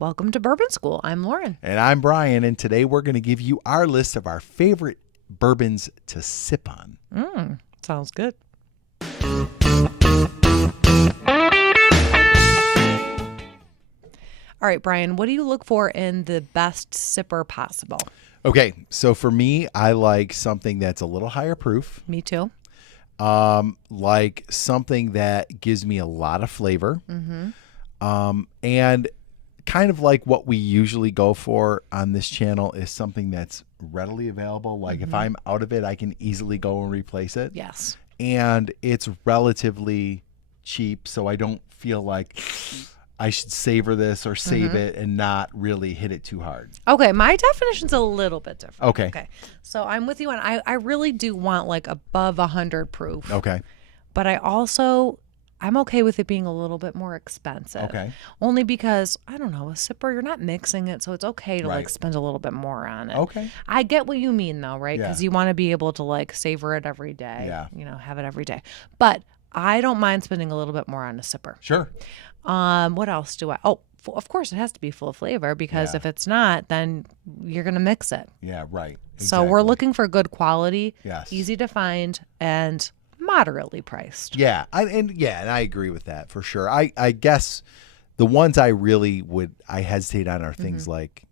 Welcome to Bourbon School. I'm Lauren. And I'm Brian, and today we're going to give you our list of our favorite bourbons to sip on. Sounds good. All right, Brian, what do you look for in the best sipper possible? Okay, so for me, I like something that's a little higher proof. Me too. Like something that gives me a lot of flavor. And kind of like what we usually go for on this channel is something that's readily available. Like if I'm out of it, I can easily go and replace it. Yes. And it's relatively cheap, so I don't feel like I should savor this or save it and not really hit it too hard. Okay, my definition's a little bit different. Okay. So I'm with you, and I really do want like above 100 proof. Okay. But I'm okay with it being a little bit more expensive. Okay. Only because, I don't know, a sipper, you're not mixing it, so it's okay to like Right. spend a little bit more on it. Okay. I get what you mean though, right? Because Yeah. you want to be able to like savor it every day. Yeah. Have it every day. But I don't mind spending a little bit more on a sipper. Sure. What else do I? Oh, of course it has to be full of flavor because Yeah. if it's not, then you're going to mix it. Yeah, right. So we're Exactly. looking for good quality, Yes. easy to find, and moderately priced. Yeah, and I agree with that for sure. I guess the ones I hesitate on are things like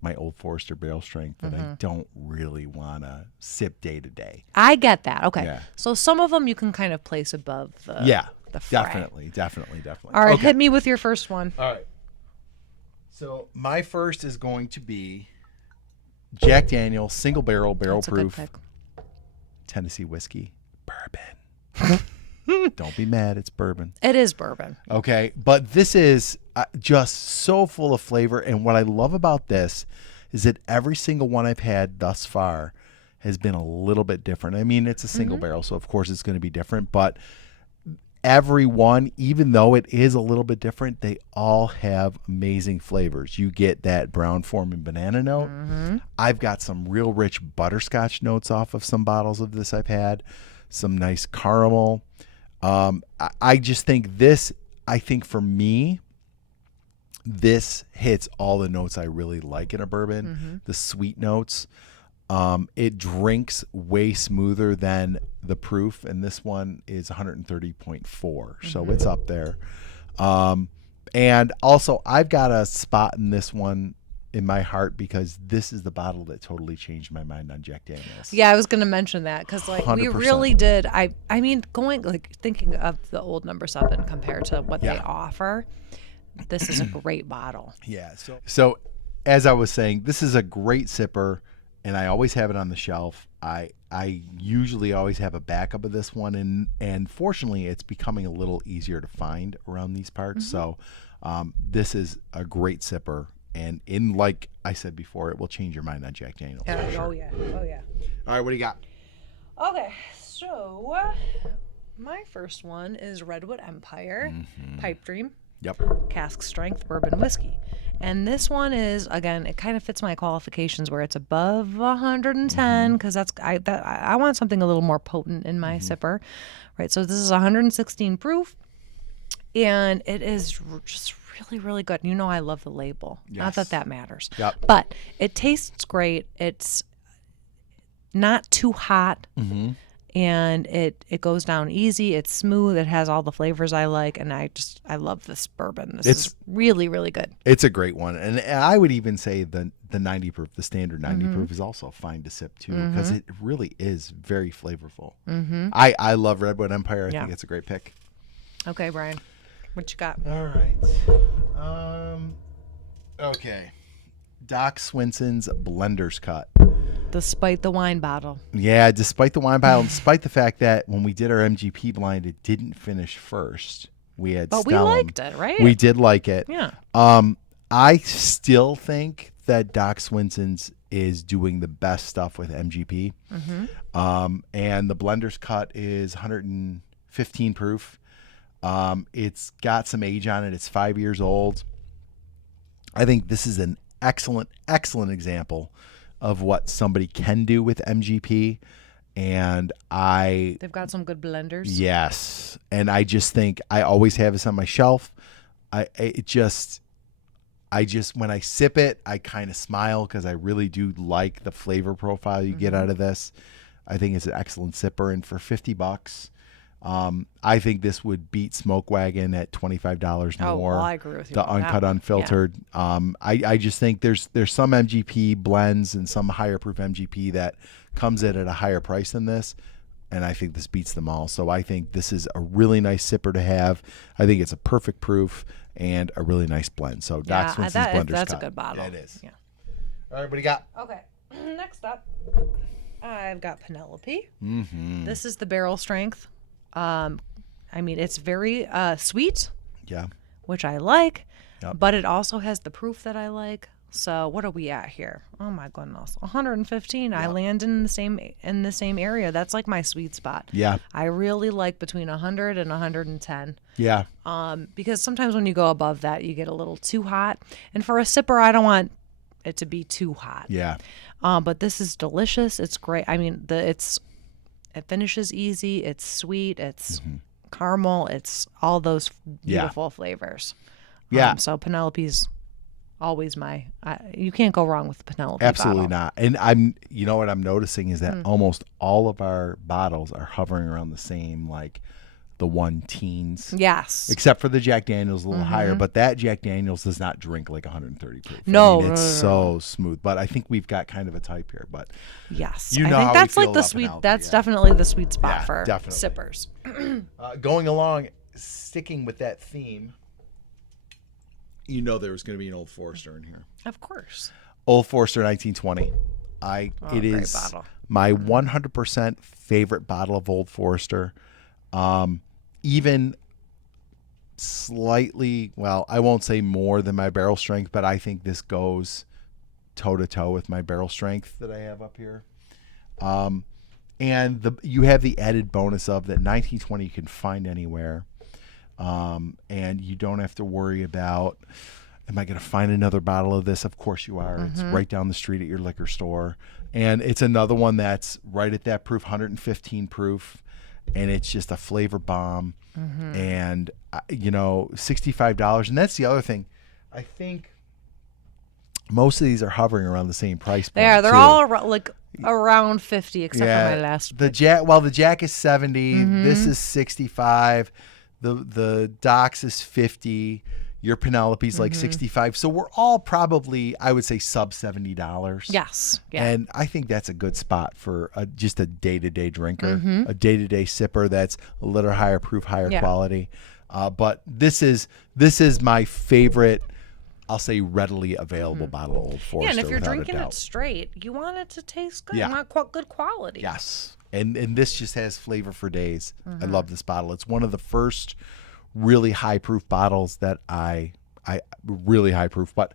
my Old Forester barrel strength that I don't really want to sip day to day. I get that. Okay. Yeah. So some of them you can kind of place above the the fray. Definitely. All right, Okay. hit me with your first one. All right. So my first is going to be Jack Daniel's single barrel That's a good proof pick. Tennessee whiskey bourbon. Don't be mad, it's bourbon. It is bourbon. Okay, but this is just so full of flavor, and what I love about this is that every single one I've had thus far has been a little bit different. I mean, it's a single barrel, so of course it's going to be different, but every one, even though it is a little bit different, they all have amazing flavors. You get that brown forman banana note. I've got some real rich butterscotch notes off of some bottles of this I've had, some nice caramel. I just think for me, this hits all the notes I really like in a bourbon, the sweet notes. It drinks way smoother than the proof, and this one is 130.4, so it's up there. And also, I've got a spot in this one in my heart because this is the bottle that totally changed my mind on Jack Daniel's. Yeah, I was going to mention that because like we 100%. really did. I mean, thinking of the old number 7 compared to what they Yeah. offer, this is a great bottle. Yeah. So as I was saying, this is a great sipper, and I always have it on the shelf. I usually always have a backup of this one, and fortunately, it's becoming a little easier to find around these parts. So this is a great sipper, and like I said before, it will change your mind on Jack Daniel's. for sure. Oh yeah. All right, what do you got? Okay, so my first one is Redwood Empire Pipe Dream Yep. Cask Strength Bourbon Whiskey. And this one is, again, it kind of fits my qualifications where it's above 110 because I want something a little more potent in my sipper, right? So this is 116 proof, and it is just really, really good. You know I love the label. Not Yes. that matters. Yep. But it tastes great. It's not too hot. And it goes down easy. It's smooth. It has all the flavors I like, and I love this bourbon. This is really, really good. It's a great one, and I would even say the 90 proof, the standard 90 proof, is also fine to sip too because it really is very flavorful. I love Redwood Empire. I think it's a great pick. Okay, Brian, what you got? All right. Okay. Doc Swinson's Blender's Cut. Despite the wine bottle. Yeah, despite the wine bottle, despite the fact that when we did our MGP blind, it didn't finish first. We had But we Stellum. liked it, right? We did like it. Yeah. I still think that Doc Swinson's is doing the best stuff with MGP. And the Blender's Cut is 115 proof. It's got some age on it. It's 5 years old. I think this is an excellent example of what somebody can do with MGP. And They've got some good blenders. Yes. And I just think I always have this on my shelf. I just, when I sip it, I kind of smile because I really do like the flavor profile you get out of this. I think it's an excellent sipper. And for $50, I think this would beat Smoke Wagon at $25 more. Oh, well, I agree with you. The on uncut, that. unfiltered. I just think there's some MGP blends and some higher proof MGP that comes in at a higher price than this. And I think this beats them all. So I think this is a really nice sipper to have. I think it's a perfect proof and a really nice blend. So Doc Swinson's Blender's that's Cut. a good bottle. Yeah, it is. Yeah. All right, what do you got? Okay. Next up, I've got Penelope. Mm-hmm. This is the barrel strength. I mean, it's very sweet, Yeah. which I like, Yep. but it also has the proof that I like. So what are we at here? Oh my goodness, 115. I land in the same area. That's like my sweet spot. Yeah. I really like between 100 and 110. Yeah. Because sometimes when you go above that, you get a little too hot. And for a sipper, I don't want it to be too hot. Yeah. But this is delicious. It's great. I mean, it finishes easy. It's sweet. It's caramel. It's all those beautiful flavors. Yeah. So Penelope's always you can't go wrong with the Penelope. Absolutely bottle. not. And you know what I'm noticing is that almost all of our bottles are hovering around the same, like the 1 teens. Yes. Except for the Jack Daniels a little higher, but that Jack Daniels does not drink like 130 proof. No, I mean, it's no. so smooth. But I think we've got kind of a type here. But Yes. you know I think how that's we like feel the about sweet. Penelope, That's yeah. definitely the sweet spot Yeah, for definitely. sippers. Going along, sticking with that theme, you know there was going to be an Old Forester in here. Of course. Old Forester 1920. It great is bottle. my 100% favorite bottle of Old Forester. Even slightly, well, I won't say more than my barrel strength, but I think this goes toe to toe with my barrel strength that I have up here. And you have the added bonus of that 1920 you can find anywhere. And you don't have to worry about, am I going to find another bottle of this? Of course you are. It's right down the street at your liquor store. And it's another one that's right at that proof, 115 proof. And it's just a flavor bomb. And, $65. And that's the other thing. I think most of these are hovering around the same price point. They are. They're too. all around 50, except for my last. The Jack is 70. This is 65. The Doc's is 50. Your Penelope's like 65. So we're all probably, I would say, sub $70. Yes. Yeah. And I think that's a good spot for just a day-to-day drinker, a day-to-day sipper that's a little higher proof, higher quality. But this is my favorite, I'll say, readily available bottle of Old Forester. Yeah, and if you're without a drinking doubt. it straight, you want it to taste good. Yeah. You want good quality. Yes. And this just has flavor for days. I love this bottle. It's one of the first really high proof bottles that I really high proof, but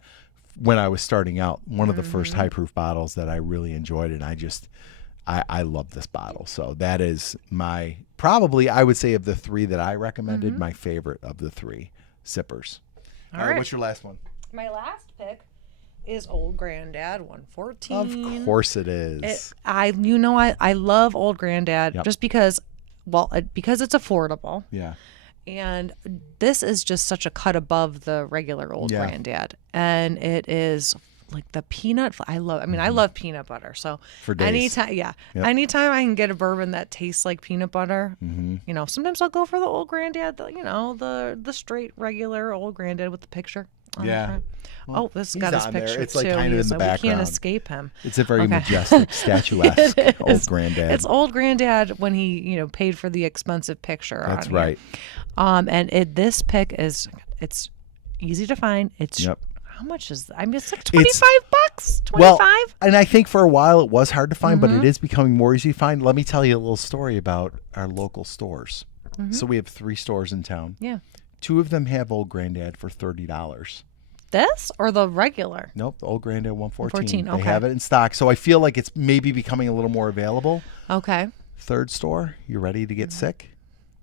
when I was starting out, one of the first high proof bottles that I really enjoyed, and I love this bottle. So that is probably, I would say, of the three that I recommended, my favorite of the three sippers. All right. What's your last one? My last pick is Old Granddad 114. Of course it is. I love Old Granddad just because it's affordable. Yeah. And this is just such a cut above the regular Old Granddad. And it is like the peanut. I love peanut butter. So For days. anytime I can get a bourbon that tastes like peanut butter, sometimes I'll go for the Old Granddad, the straight regular Old Granddad with the picture on the front. Well, this has got his on there. picture It's like too. kind of in the We background. can't escape him. It's a very majestic, statuesque Old Granddad. It's Old Granddad when he, paid for the expensive picture. That's on right. Here. This pick it's easy to find. It's how much is? It's like $25. 25. Well, and I think for a while it was hard to find, but it is becoming more easy to find. Let me tell you a little story about our local stores. So we have 3 stores in town. Yeah. 2 of them have Old Granddad for $30. This or the regular? Nope, the Old Granddad 114. Okay. They have it in stock. So I feel like it's maybe becoming a little more available. Okay. Third store, you ready to get sick?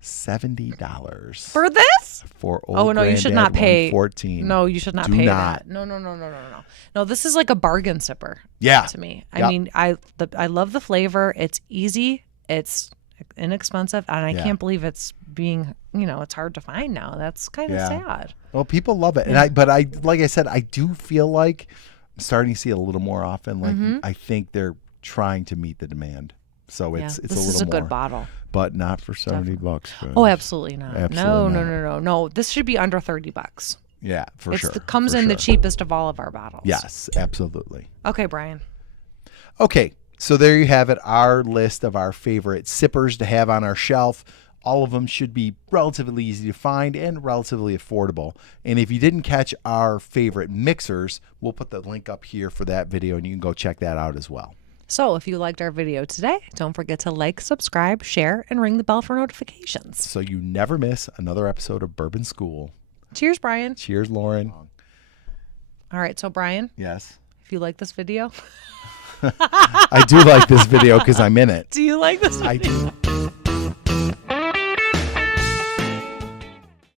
$70. For this? For Old you should not pay. 114. No, you should not Do pay not. that. No. No, this is like a bargain sipper. Yeah. To me. Yep. I mean, I love the flavor. It's easy. It's inexpensive, and I Yeah. can't believe it's being, it's hard to find now. That's kind of Yeah. sad. Well, people love it. And I like I said, I do feel like I'm starting to see it a little more often. Like I think they're trying to meet the demand. So it's this a little is a more. good bottle. But not for $70 bucks. Oh, absolutely not. Absolutely No. This should be under $30. Yeah, for sure. Comes for in sure. the cheapest of all of our bottles. Yes, absolutely. Okay, Brian. Okay, so there you have it, our list of our favorite sippers to have on our shelf. All of them should be relatively easy to find and relatively affordable. And if you didn't catch our favorite mixers, we'll put the link up here for that video, and you can go check that out as well. So if you liked our video today, don't forget to like, subscribe, share, and ring the bell for notifications. So you never miss another episode of Bourbon School. Cheers, Brian. Cheers, Lauren. All right, so Brian, Yes. if you like this video. I do like this video because I'm in it. Do you like this video? I do.